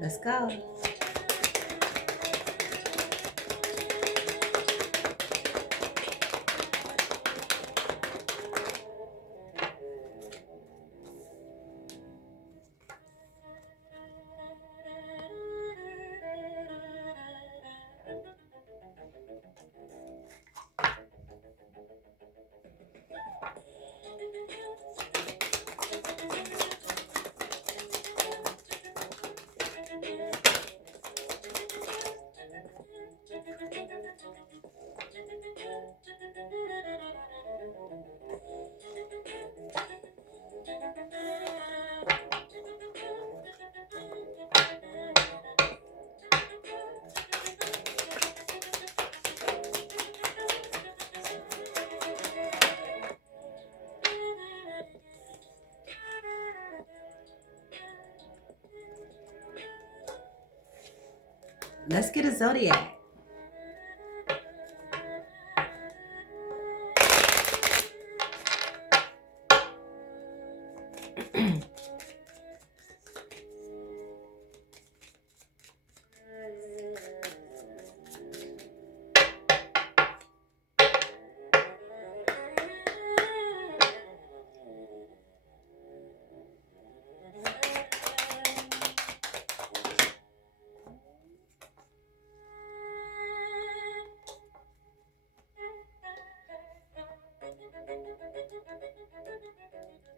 Let's go. Let's get a zodiac.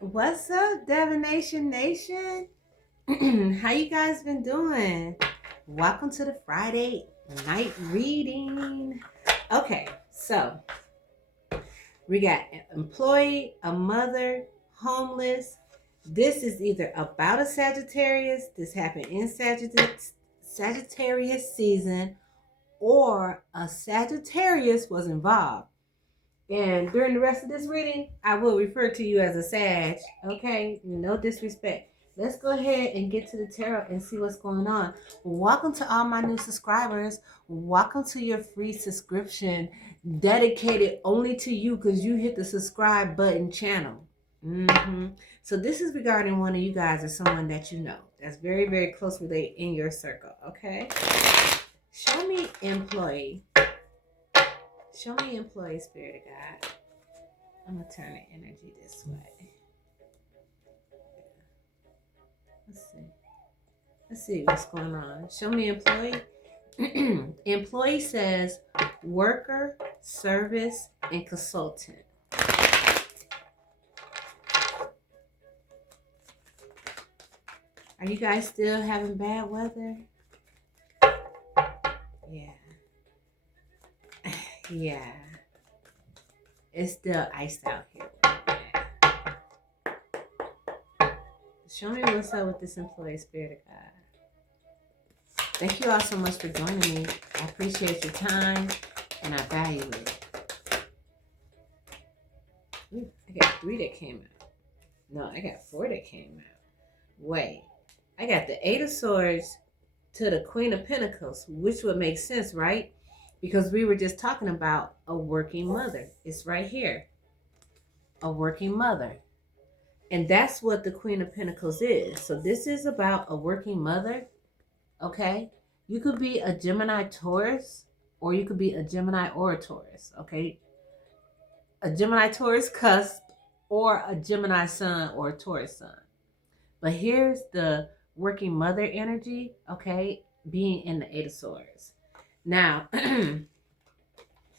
What's up, Divination Nation? How you guys been doing? Welcome to the Friday night reading. Okay, so we got an employee, a mother, homeless. This is either about a Sagittarius, this happened in Sagittarius season, or a Sagittarius was involved. And during the rest of this reading, I will refer to you as a Sag, okay? No disrespect. Let's go ahead and get to the tarot and see what's going on. Welcome to all my new subscribers. Welcome to your free subscription dedicated only to you because you hit the subscribe button channel. So this is regarding one of you guys or someone that you know that's very, very close related in your circle, okay? Show me employee. Show me employee, Spirit of God. I'm going to turn the energy this way. Let's see what's going on. Show me employee. Employee says worker, service, and consultant. Are you guys still having bad weather? Yeah. Yeah. It's still iced out here. Show me what's up with this employee, Spirit of God. Thank you all so much for joining me. I appreciate your time and I value it. Ooh, I got 3 that came out. No, I got 4 that came out. Wait. I got the 8 of Swords to the Queen of Pentacles, which would make sense, right? Because we were just talking about a working mother. It's right here. A working mother. And that's what the Queen of Pentacles is. So this is about a working mother. Okay? You could be a Gemini Taurus, or you could be a Gemini or a Taurus. Okay? A Gemini Taurus cusp, or a Gemini sun or a Taurus sun. But here's the working mother energy, okay? Being in the 8 of Swords. Now,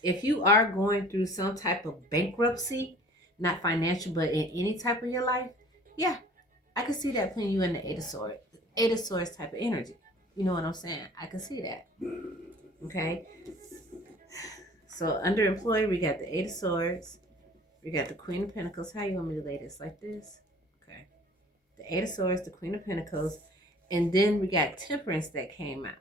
if you are going through some type of bankruptcy, not financial, but in any type of your life, yeah, I can see that putting you in the 8 of Swords. 8 of Swords type of energy. You know what I'm saying? I can see that. Okay? So under employee, we got the 8 of Swords. We got the Queen of Pentacles. How you want me to lay this? Like this? Okay. The 8 of Swords, the Queen of Pentacles. And then we got Temperance that came out.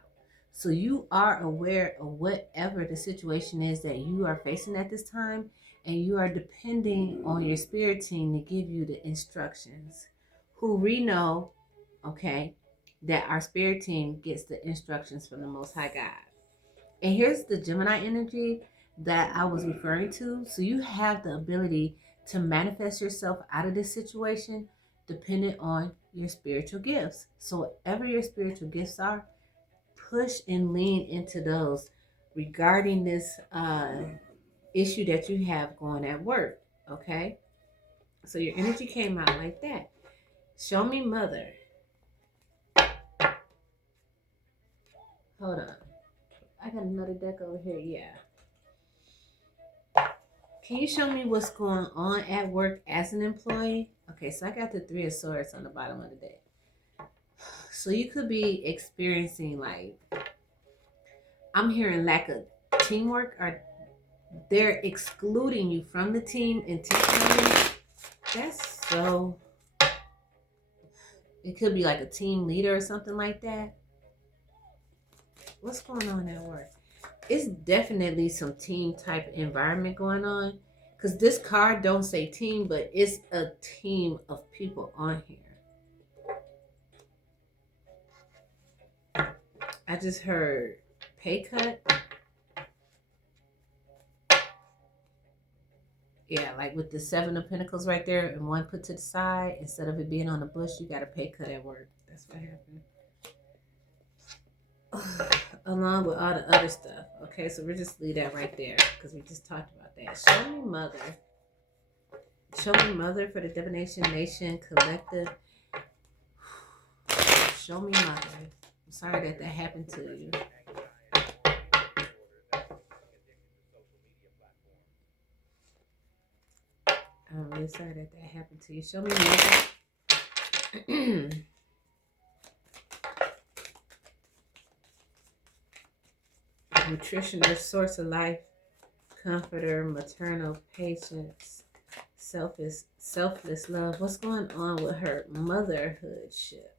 So you are aware of whatever the situation is that you are facing at this time, and you are depending on your spirit team to give you the instructions. Who we know, okay, that our spirit team gets the instructions from the Most High God. And here's the Gemini energy that I was referring to. So you have the ability to manifest yourself out of this situation depending on your spiritual gifts. So whatever your spiritual gifts are, push and lean into those regarding this issue that you have going at work. Okay? So your energy came out like that. Show me mother. Hold on. I got another deck over here. Yeah. Can you show me what's going on at work as an employee? Okay, so I got the Three of Swords on the bottom of the deck. So you could be experiencing, like, I'm hearing lack of teamwork, or they're excluding you from the team intentionally. That's so, it could be like a team leader or something like that. What's going on at work? It's definitely some team type environment going on, because this card don't say team, but it's a team of people on here. I just heard pay cut. Yeah, like with the Seven of Pentacles right there and one put to the side, instead of it being on the bush, you got a pay cut at work. That's what happened. Along with all the other stuff. Okay, so we'll just leave that right there because we just talked about that. Show me mother. Show me mother for the Divination Nation Collective. Show me mother. I'm sorry that happened to you. I'm really sorry that happened to you. Show me mother. Nutritionist, source of life, comforter, maternal patience, selfless love. What's going on with her motherhood ship?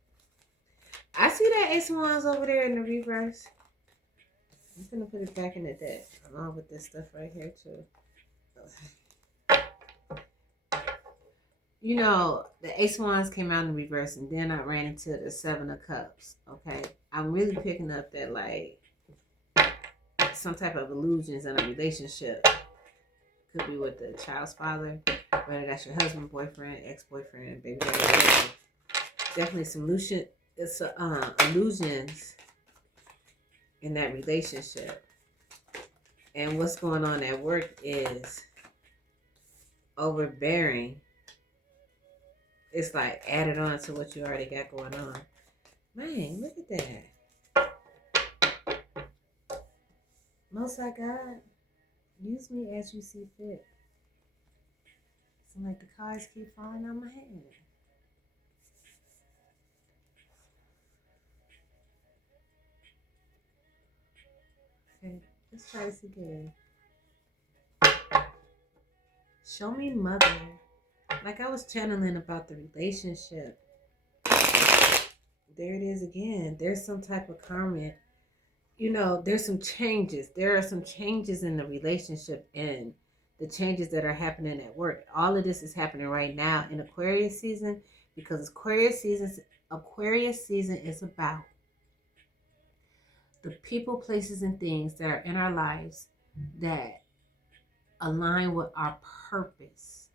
I see that Ace of Wands over there in the reverse. I'm gonna put it back in the deck along with this stuff right here too. You know, the Ace of Wands came out in the reverse, and then I ran into the Seven of Cups. Okay, I'm really picking up that, like, some type of illusions in a relationship. Could be with the child's father, whether that's your husband, boyfriend, ex-boyfriend, baby daddy, whatever. Definitely some illusions in that relationship. And what's going on at work is overbearing. It's like added on to what you already got going on. Man, look at that. Most High God, use me as you see fit. Seems like the cards keep falling on my head. Okay, let's try this again. Show me mother. Like I was channeling about the relationship. There it is again. There's some type of karma. You know, there's some changes. There are some changes in the relationship and the changes that are happening at work. All of this is happening right now in Aquarius season, because Aquarius season is about the people, places, and things that are in our lives that align with our purpose.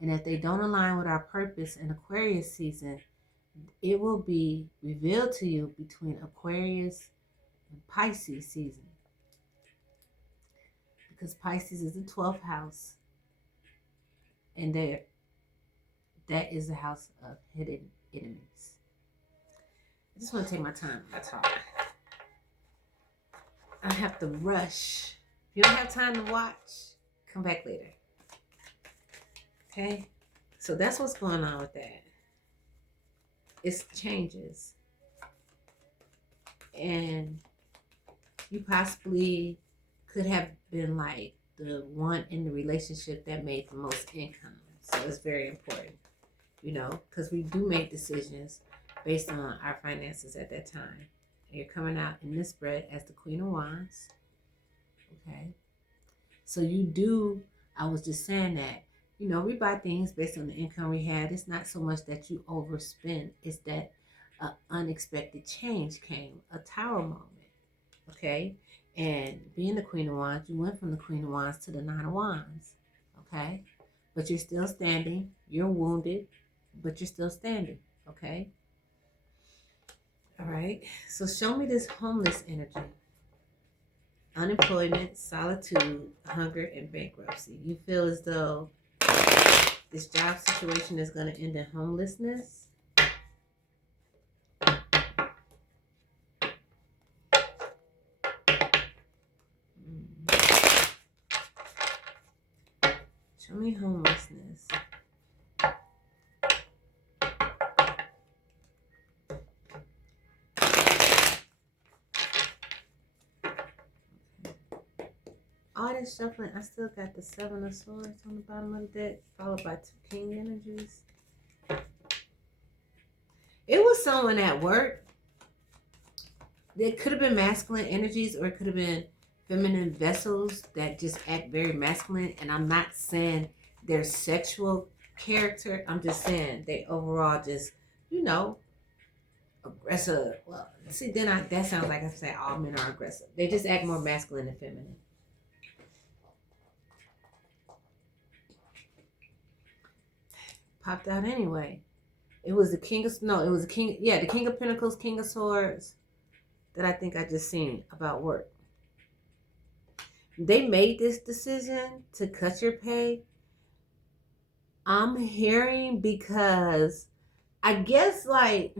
And if they don't align with our purpose in Aquarius season, it will be revealed to you between Aquarius and Pisces season. Because Pisces is the 12th house. And that is the house of hidden enemies. I just want to take my time when I talk. I have to rush. If you don't have time to watch, come back later. Okay? So that's what's going on with that. It's changes. And you possibly could have been like the one in the relationship that made the most income. So it's very important, you know, because we do make decisions based on our finances at that time. And you're coming out in this spread as the Queen of Wands. Okay. So you do, I was just saying that, you know, we buy things based on the income we had. It's not so much that you overspend. It's that an unexpected change came, a tower moment. Okay. And being the Queen of Wands, you went from the Queen of Wands to the Nine of Wands. Okay. But you're still standing. You're wounded, but you're still standing. Okay. All right. So show me this homeless energy. Unemployment, solitude, hunger, and bankruptcy. You feel as though this job situation is going to end in homelessness. Show me homelessness. All this shuffling, I still got the Seven of Swords on the bottom of the deck, followed by two King energies. It was someone at work. There could have been masculine energies, or it could have been feminine vessels that just act very masculine. And I'm not saying their sexual character. I'm just saying they overall just, aggressive. Well, see, then that sounds like I say all men are aggressive. They just act more masculine than feminine. Popped out anyway. It was the King of the King of Pentacles, King of Swords that I think I just seen about work. They made this decision to cut your pay. I'm hearing because I guess like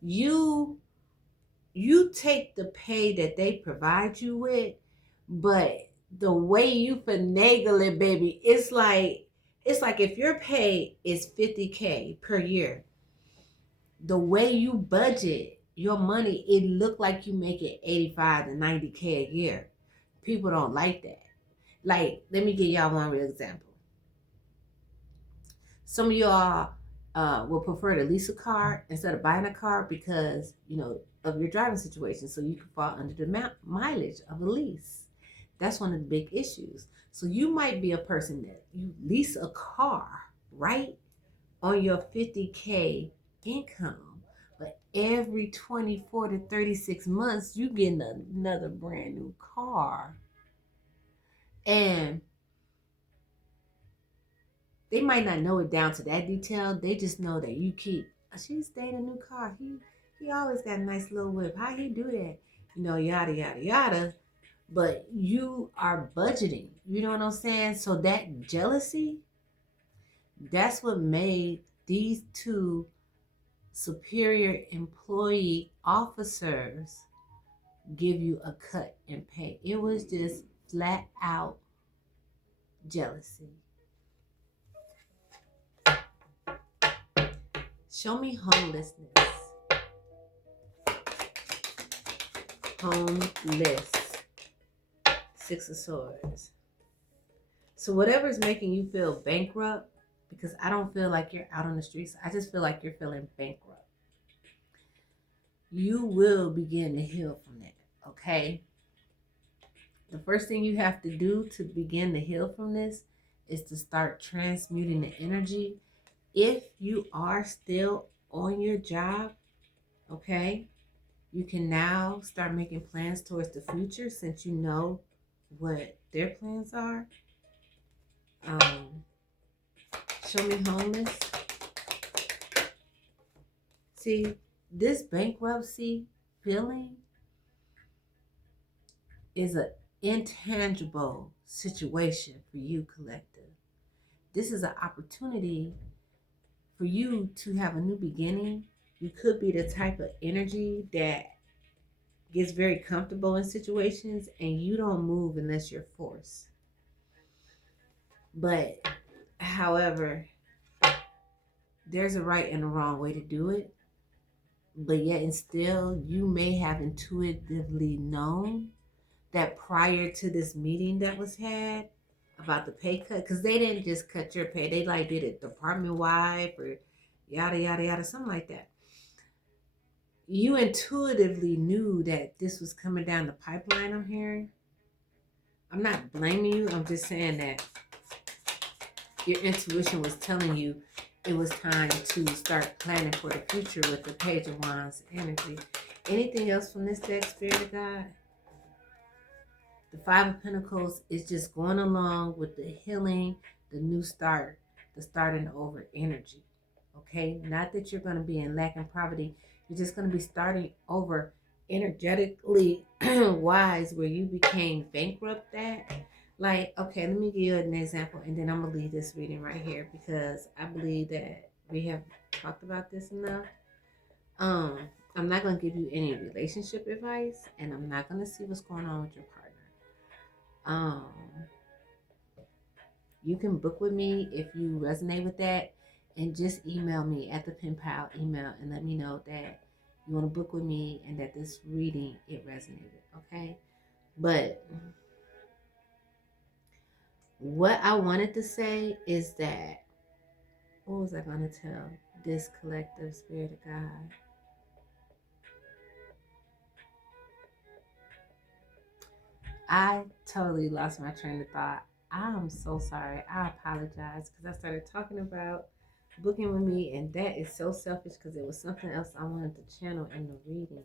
you take the pay that they provide you with, but the way you finagle it, baby, it's like if your pay is $50K per year, the way you budget your money, it look like you make it $85 to $90K a year. People don't like that. Like, let me give y'all one real example. Some of y'all will prefer to lease a car instead of buying a car because, of your driving situation. So you can fall under the mileage of a lease. That's one of the big issues. So you might be a person that you lease a car, right, on your 50K income. But every 24 to 36 months, you get another brand new car. And they might not know it down to that detail. They just know that you keep, she's dating a new car. He always got a nice little whip. How he do that? Yada, yada, yada. But you are budgeting. You know what I'm saying? So that jealousy, that's what made these two superior employee officers give you a cut in pay. It was just flat out jealousy. Show me homelessness. Homeless. Six of Swords. So whatever's making you feel bankrupt, because I don't feel like you're out on the streets. I just feel like you're feeling bankrupt. You will begin to heal from that, okay? The first thing you have to do to begin to heal from this is to start transmuting the energy. If you are still on your job, okay, you can now start making plans towards the future since you know what their plans are. Show me homeless. See, this bankruptcy feeling is an intangible situation for you, collective. This is an opportunity for you to have a new beginning. You could be the type of energy that gets very comfortable in situations and you don't move unless you're forced. But, however, there's a right and a wrong way to do it. But yet and still, you may have intuitively known that prior to this meeting that was had about the pay cut, because they didn't just cut your pay, they like did it department-wide or yada, yada, yada, something like that. You intuitively knew that this was coming down the pipeline, I'm hearing. I'm not blaming you. I'm just saying that your intuition was telling you it was time to start planning for the future with the Page of Wands energy. Anything else from this deck, Spirit of God? The Five of Pentacles is just going along with the healing, the new start, the starting over energy. Okay, not that you're going to be in lack and poverty. You're just going to be starting over energetically wise, where you became bankrupt at. Like, okay, let me give you an example, and then I'm going to leave this reading right here, because I believe that we have talked about this enough. um I'm not going to give you any relationship advice, and I'm not going to see what's going on with your partner. You can book with me if you resonate with that, and just email me at the PenPal email and let me know that you want to book with me and that this reading, it resonated. Okay, but what I wanted to say is that, what was I going to tell this collective spirit of God? I totally lost my train of thought. I'm so sorry. I apologize, because I started talking about booking with me, and that is so selfish, because it was something else I wanted to channel in the reading.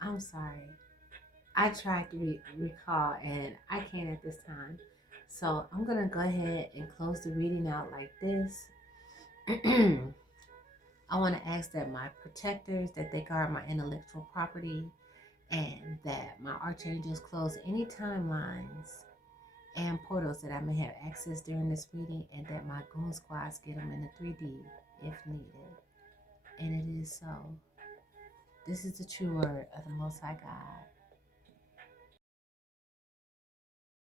I'm sorry. I tried to recall, and I can't at this time. So I'm going to go ahead and close the reading out like this. I want to ask that my protectors, that they guard my intellectual property, and that my archangels close any timelines and portals that I may have access during this reading, and that my goon squads get them in the 3D if needed. And it is so. This is the true word of the Most High God.